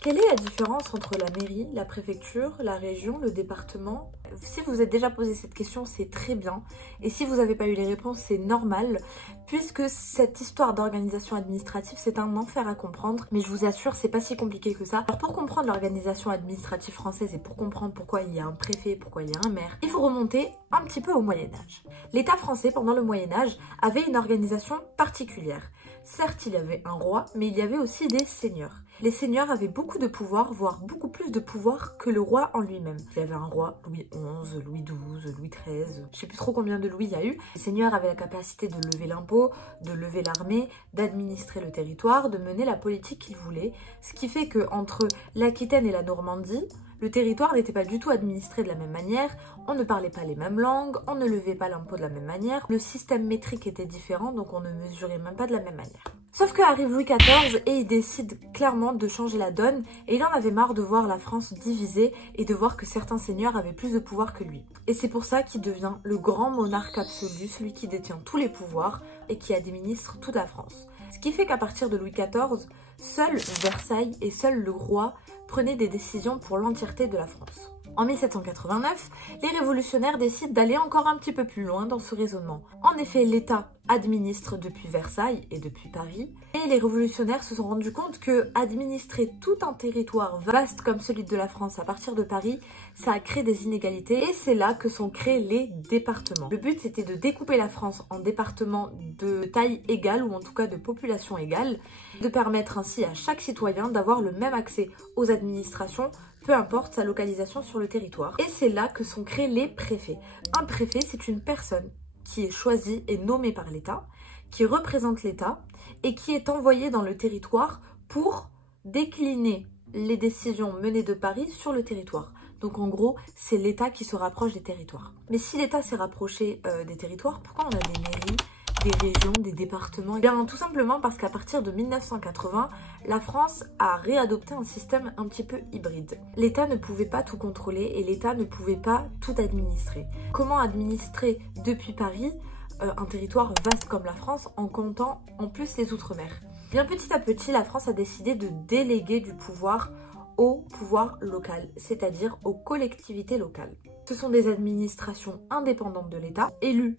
Quelle est la différence entre la mairie, la préfecture, la région, le département? Si vous vous êtes déjà posé cette question, c'est très bien. Et si vous n'avez pas eu les réponses, c'est normal. Puisque cette histoire d'organisation administrative, c'est un enfer à comprendre. Mais je vous assure, c'est pas si compliqué que ça. Alors pour comprendre l'organisation administrative française et pour comprendre pourquoi il y a un préfet, pourquoi il y a un maire, il faut remonter un petit peu au Moyen-Âge. L'État français, pendant le Moyen-Âge, avait une organisation particulière. Certes, il y avait un roi, mais il y avait aussi des seigneurs. Les seigneurs avaient beaucoup de pouvoir, voire beaucoup plus de pouvoir que le roi en lui-même. Il y avait un roi Louis XI, Louis XII, Louis XIII, je sais plus trop combien de Louis il y a eu. Les seigneurs avaient la capacité de lever l'impôt, de lever l'armée, d'administrer le territoire, de mener la politique qu'ils voulaient. Ce qui fait que entre l'Aquitaine et la Normandie, le territoire n'était pas du tout administré de la même manière, on ne parlait pas les mêmes langues, on ne levait pas l'impôt de la même manière, le système métrique était différent, donc on ne mesurait même pas de la même manière. Sauf qu'arrive Louis XIV et il décide clairement de changer la donne et il en avait marre de voir la France divisée et de voir que certains seigneurs avaient plus de pouvoir que lui. Et c'est pour ça qu'il devient le grand monarque absolu, celui qui détient tous les pouvoirs et qui administre toute la France. Ce qui fait qu'à partir de Louis XIV, seul Versailles et seul le roi prenaient des décisions pour l'entièreté de la France. En 1789, les révolutionnaires décident d'aller encore un petit peu plus loin dans ce raisonnement. En effet, l'État administre depuis Versailles et depuis Paris, et les révolutionnaires se sont rendus compte que administrer tout un territoire vaste comme celui de la France à partir de Paris, ça a créé des inégalités, et c'est là que sont créés les départements. Le but, c'était de découper la France en départements de taille égale, ou en tout cas de population égale, de permettre ainsi à chaque citoyen d'avoir le même accès aux administrations, peu importe sa localisation sur le territoire. Et c'est là que sont créés les préfets. Un préfet, c'est une personne qui est choisie et nommée par l'État, qui représente l'État et qui est envoyée dans le territoire pour décliner les décisions menées de Paris sur le territoire. Donc en gros, c'est l'État qui se rapproche des territoires. Mais si l'État s'est rapproché des territoires, pourquoi on a des mairies, des régions, des départements? Eh bien, tout simplement parce qu'à partir de 1980, la France a réadopté un système un petit peu hybride. L'État ne pouvait pas tout contrôler et l'État ne pouvait pas tout administrer. Comment administrer depuis Paris un territoire vaste comme la France en comptant en plus les Outre-mer? Bien petit à petit, la France a décidé de déléguer du pouvoir au pouvoir local, c'est-à-dire aux collectivités locales. Ce sont des administrations indépendantes de l'État, élues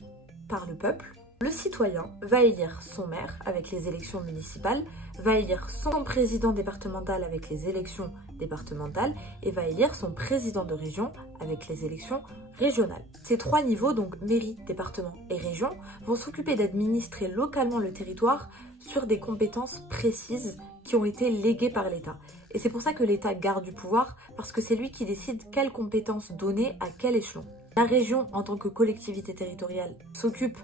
par le peuple. Le citoyen va élire son maire avec les élections municipales, va élire son président départemental avec les élections départementales et va élire son président de région avec les élections régionales. Ces trois niveaux, donc mairie, département et région, vont s'occuper d'administrer localement le territoire sur des compétences précises qui ont été léguées par l'État. Et c'est pour ça que l'État garde du pouvoir, parce que c'est lui qui décide quelles compétences donner à quel échelon. La région, en tant que collectivité territoriale, s'occupe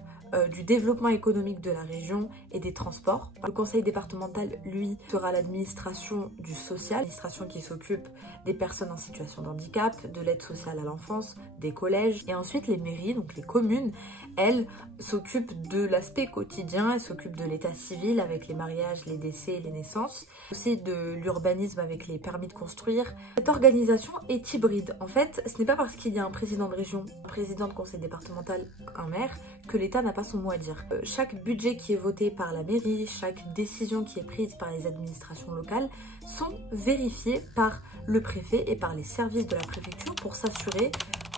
du développement économique de la région et des transports. Le conseil départemental, lui, sera l'administration du social, l'administration qui s'occupe des personnes en situation de handicap, de l'aide sociale à l'enfance, des collèges. Et ensuite, les mairies, donc les communes, elles s'occupent de l'aspect quotidien, elles s'occupent de l'état civil avec les mariages, les décès et les naissances, aussi de l'urbanisme avec les permis de construire. Cette organisation est hybride. En fait, ce n'est pas parce qu'il y a un président de région, un président de conseil départemental, un maire, que l'État n'a pas son mot à dire. Chaque budget qui est voté par la mairie, chaque décision qui est prise par les administrations locales sont vérifiées par le préfet et par les services de la préfecture pour s'assurer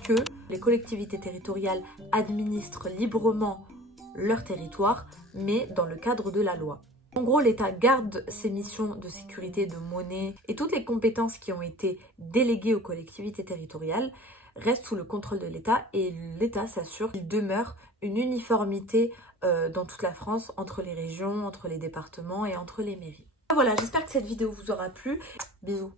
que les collectivités territoriales administrent librement leur territoire, mais dans le cadre de la loi. En gros, l'État garde ses missions de sécurité, de monnaie et toutes les compétences qui ont été déléguées aux collectivités territoriales restent sous le contrôle de l'État et l'État s'assure qu'il demeure une uniformité dans toute la France entre les régions, entre les départements et entre les mairies. Voilà, j'espère que cette vidéo vous aura plu. Bisous.